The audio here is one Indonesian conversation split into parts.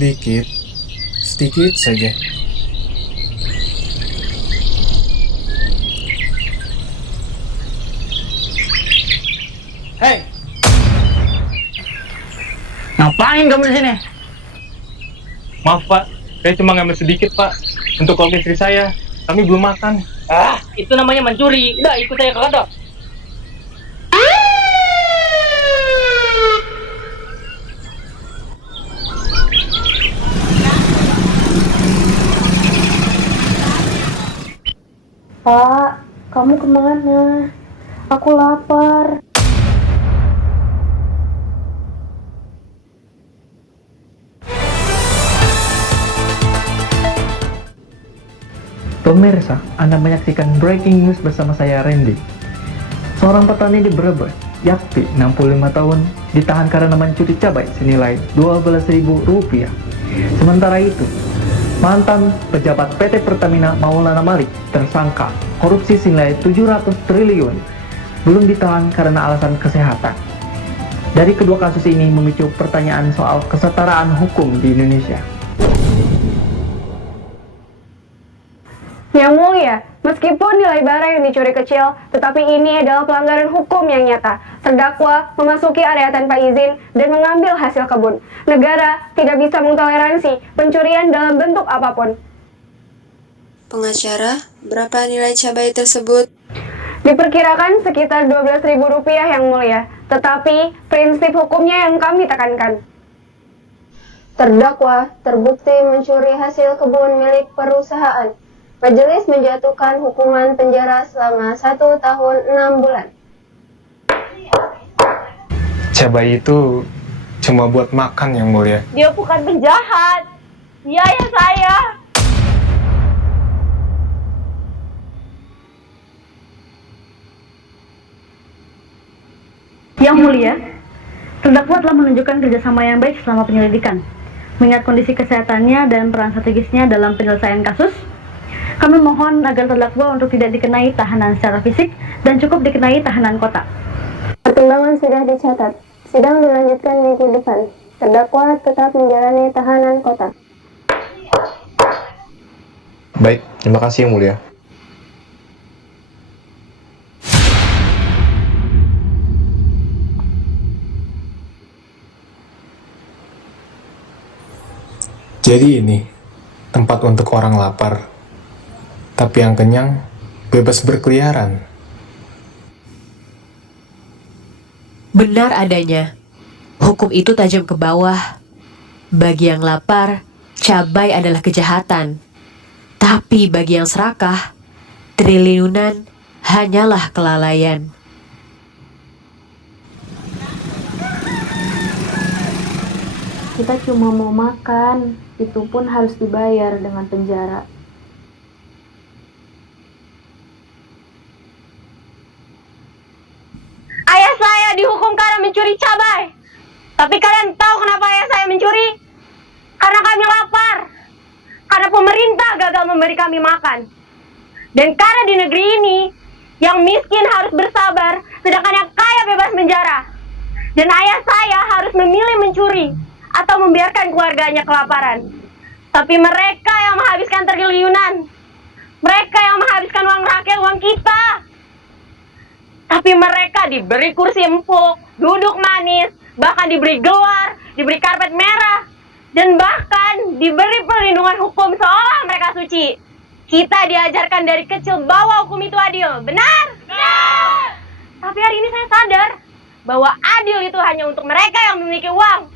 Sedikit, sedikit saja. Hei! Ngapain kamu di sini? Maaf Pak, saya cuma ngambil sedikit Pak. Untuk keluarga istri saya, kami belum makan. Itu namanya mencuri. Udah, ikut saya ke kantor. Pak, kamu kemana? Aku lapar. Pemirsa, Anda menyaksikan Breaking News bersama saya, Randy. Seorang petani di Brebes, Yakti, 65 tahun, ditahan karena mencuri cabai senilai Rp12.000. Sementara itu, mantan pejabat PT Pertamina Maulana Malik tersangka korupsi senilai 700 triliun belum ditahan karena alasan kesehatan. Dari kedua kasus ini memicu pertanyaan soal kesetaraan hukum di Indonesia. Yang mulia, meskipun nilai barang yang dicuri kecil, tetapi ini adalah pelanggaran hukum yang nyata. Terdakwa memasuki area tanpa izin dan mengambil hasil kebun. Negara tidak bisa mentoleransi pencurian dalam bentuk apapun. Pengacara, berapa nilai cabai tersebut? Diperkirakan sekitar Rp12.000 yang mulia, tetapi prinsip hukumnya yang kami tekankan. Terdakwa terbukti mencuri hasil kebun milik perusahaan. Majelis menjatuhkan hukuman penjara selama 1 tahun 6 bulan. Cabai itu cuma buat makan yang mulia. Dia bukan penjahat. Dia ayah saya. Yang mulia, terdakwa telah menunjukkan kerjasama yang baik selama penyelidikan. Mengingat kondisi kesehatannya dan peran strategisnya dalam penyelesaian kasus, kami mohon agar terdakwa untuk tidak dikenai tahanan secara fisik dan cukup dikenai tahanan kota. Pertimbangan sudah dicatat. Sidang dilanjutkan minggu depan. Terdakwa tetap menjalani tahanan kota. Baik, terima kasih Yang Mulia. Jadi ini tempat untuk orang lapar. Tapi yang kenyang bebas berkeliaran. Benar adanya, hukum itu tajam ke bawah. Bagi yang lapar, cabai adalah kejahatan. Tapi bagi yang serakah, triliunan hanyalah kelalaian. Kita cuma mau makan, itu pun harus dibayar dengan penjara. Ayah saya dihukum karena mencuri cabai. Tapi kalian tahu kenapa ayah saya mencuri? Karena kami lapar. Karena pemerintah gagal memberi kami makan. Dan karena di negeri ini, yang miskin harus bersabar, sedangkan yang kaya bebas menjara. Dan ayah saya harus memilih mencuri atau membiarkan keluarganya kelaparan. Tapi mereka yang menghabiskan triliunan. Mereka yang menghabiskan uang rakyat, uang kita. Tapi mereka diberi kursi empuk, duduk manis, bahkan diberi gelar, diberi karpet merah, dan bahkan diberi perlindungan hukum seolah mereka suci. Kita diajarkan dari kecil bahwa hukum itu adil, benar? Benar! Tapi hari ini saya sadar bahwa adil itu hanya untuk mereka yang memiliki uang.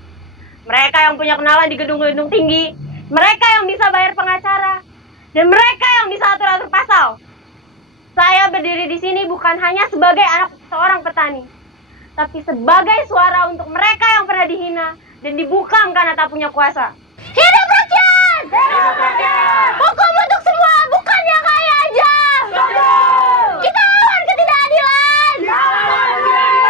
Mereka yang punya kenalan di gedung-gedung tinggi, mereka yang bisa bayar pengacara, dan mereka yang bisa atur-atur pasal. Saya berdiri di sini bukan hanya sebagai anak seorang petani, tapi sebagai suara untuk mereka yang pernah dihina dan dibungkam karena tak punya kuasa. Hidup rakyat! Hidup rakyat! Hukum untuk semua, bukan yang kaya aja! Kita lawan ketidakadilan! Lawan ketidakadilan!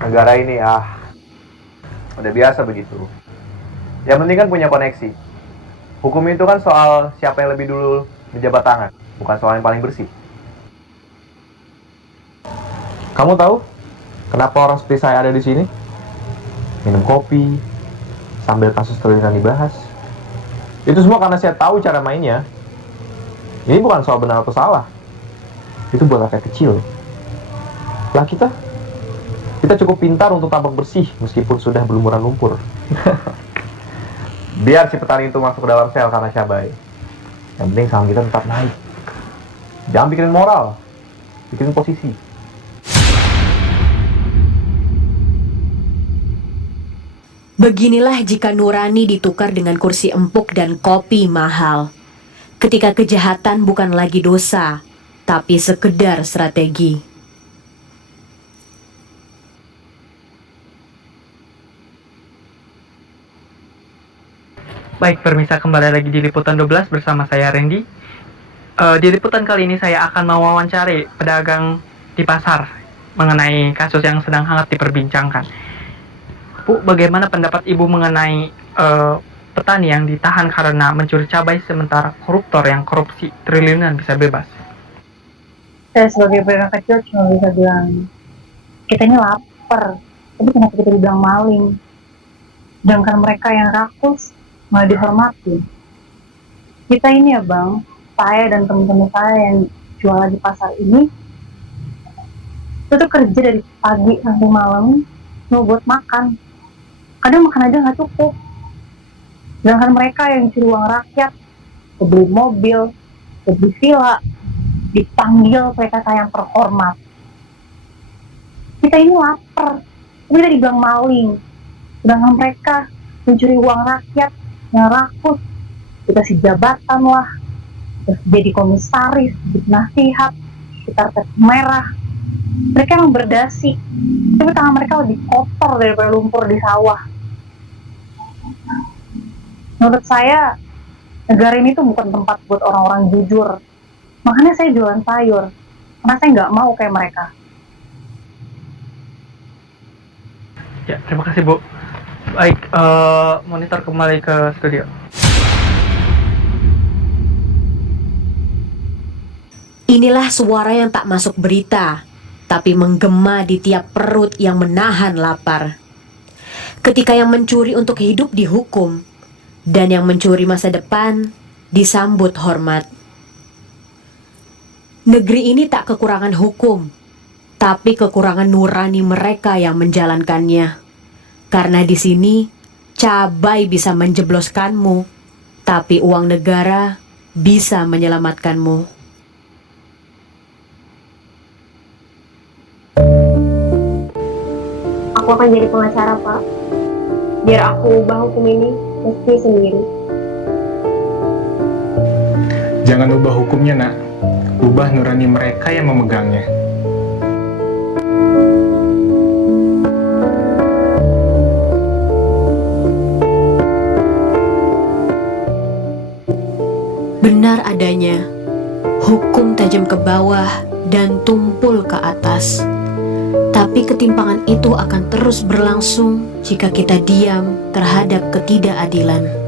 Negara ini udah biasa begitu. Yang penting kan punya koneksi. Hukum itu kan soal siapa yang lebih dulu menjabat tangan, bukan soal yang paling bersih. Kamu tahu kenapa orang seperti saya ada di sini? Minum kopi, sambil kasus terlihat dibahas. Itu semua karena saya tahu cara mainnya. Ini bukan soal benar atau salah. Itu buat rakyat kecil. Lah kita cukup pintar untuk tampak bersih meskipun sudah berlumuran lumpur. Biar si petani itu masuk ke dalam sel karena cabai. Yang penting saham kita tetap naik. Jangan bikin moral, bikin posisi. Beginilah jika nurani ditukar dengan kursi empuk dan kopi mahal. Ketika kejahatan bukan lagi dosa, tapi sekedar strategi. Baik, pemirsa, kembali lagi di Liputan 12 bersama saya Randy. Di liputan kali ini saya akan mewawancari pedagang di pasar mengenai kasus yang sedang hangat diperbincangkan. Bu, bagaimana pendapat Ibu mengenai petani yang ditahan karena mencuri cabai sementara koruptor yang korupsi triliunan bisa bebas? Saya sebagai pedagang kecil cuma bisa bilang, kita ini lapar, tapi kenapa kita dibilang maling? Sedangkan mereka yang rakus malah dihormati. Kita ini ya bang, saya dan teman-teman saya yang jualan di pasar ini, itu tuh kerja dari pagi sampai malam, mau buat makan. Kadang makan aja nggak cukup. Sedangkan mereka yang curi uang rakyat, beli mobil, beli villa, dipanggil mereka yang terhormat. Kita ini lapar, kita dibilang maling. Sedangkan mereka mencuri uang rakyat yang rakus, dikasih jabatan lah, terus jadi komisaris, jadi nasihat, kita kartu merah. Mereka yang berdasi, tapi tangan mereka lebih kotor daripada lumpur di sawah. Menurut saya, negara ini tuh bukan tempat buat orang-orang jujur. Makanya saya jualan sayur, karena saya nggak mau kayak mereka. Ya, terima kasih Bu. Baik, monitor kembali ke studio. Inilah suara yang tak masuk berita, tapi menggema di tiap perut yang menahan lapar. Ketika yang mencuri untuk hidup dihukum, dan yang mencuri masa depan disambut hormat. Negeri ini tak kekurangan hukum, tapi kekurangan nurani mereka yang menjalankannya. Karena di sini, cabai bisa menjebloskanmu, tapi uang negara bisa menyelamatkanmu. Aku akan jadi pengacara, Pak. Biar aku ubah hukum ini meski sendiri. Jangan ubah hukumnya, nak. Ubah nurani mereka yang memegangnya. Benar adanya, hukum tajam ke bawah dan tumpul ke atas. Tapi ketimpangan itu akan terus berlangsung jika kita diam terhadap ketidakadilan.